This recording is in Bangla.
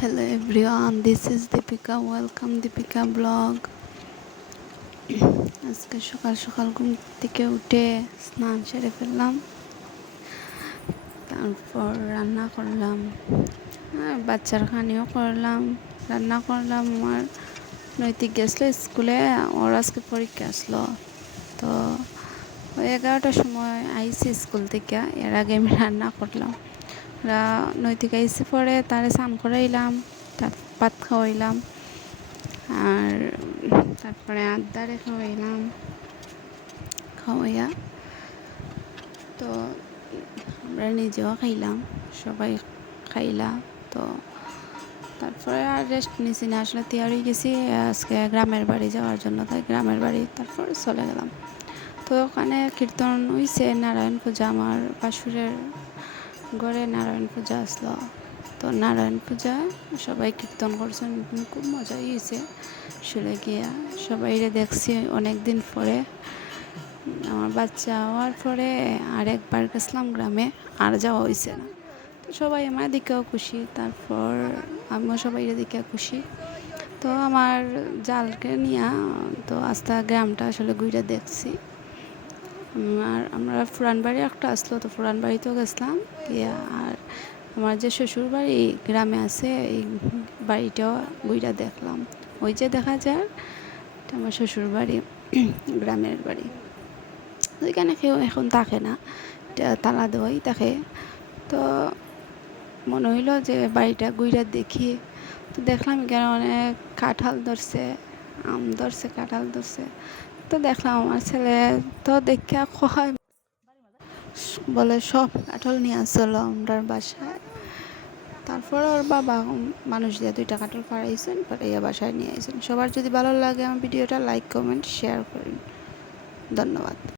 Hello everyone, this is Deepika. Welcome Deepika blog. আজকে সকাল সকাল ঘুম থেকে উঠে স্নান সেরে ফেললাম, তারপর রান্না করলাম, বাচ্চার খানিও করলাম, রান্না করলাম। আমার নৈতিক গেছিলো স্কুলে, ওর আজকে পরীক্ষা আসলো, তো ওই 11টার সময় আইসি স্কুল থেকে। এর আগে আমি রান্না করলাম। নৈতিক আইসি পরে তারে স্নান করাইলাম, তার ভাত খাওয়াইলাম, আর তারপরে আদারে খাওয়াইয়া তো আমরা নিজেও খাইলাম, সবাই খাইলা। তো তারপরে আর রেস্ট নিছি না, আসলে তৈরি হয়ে গেছি আজকে গ্রামের বাড়ি যাওয়ার জন্য, তাই গ্রামের বাড়ি তারপরে চলে গেলাম। তো ওখানে কীর্তন হইছে, নারায়ণ পূজা, আমার বাসুরের ঘরে নারায়ণ পূজা আসলো। তো নারায়ণ পূজা সবাই কীর্তন করছেন, খুব মজা হয়েছে। শুনে গিয়া সবাইরে দেখছি অনেক দিন পরে। আমার বাচ্চা হওয়ার পরে আরেকবার গেছিলাম গ্রামে, আর যাওয়া হয়েছে না। তো সবাই আমার দিকেও খুশি, তারপর আমিও সবাইরে দিকে খুশি। তো আমার জালকে নিয়ে তো আস্তে গ্রামটা আসলে ঘুরে দেখছি। আর আমরা পুরান বাড়ি একটা আসলো, তো পুরান বাড়িতেও গেছিলাম গিয়া। আর আমার যে শ্বশুর বাড়ি গ্রামে আছে, এই বাড়িটাও ঘুরে দেখলাম। ওই যে দেখা যায় আমার শ্বশুর বাড়ি, গ্রামের বাড়ি। ওইখানে কেউ এখন থাকে না, তালা দেওয়াই থাকে। তো মনে হইলো যে বাড়িটা ঘুরে দেখি। তো দেখলাম এখানে অনেক কাঁঠাল ধরছে, আম ধরছে, কাঁঠাল ধরছে। তো দেখলাম আমার ছেলে তো দেখা কয়, বলে সব কাঁঠাল নিয়ে আসলো আমরার বাসায়। তারপরে ওর বাবা মানুষ দিয়ে 2টা কাঁঠাল পাড়াইছেন, পাড়াইয়া বাসায় নিয়ে আসেন। সবার যদি ভালো লাগে আমার ভিডিওটা লাইক, কমেন্ট, শেয়ার করেন। ধন্যবাদ।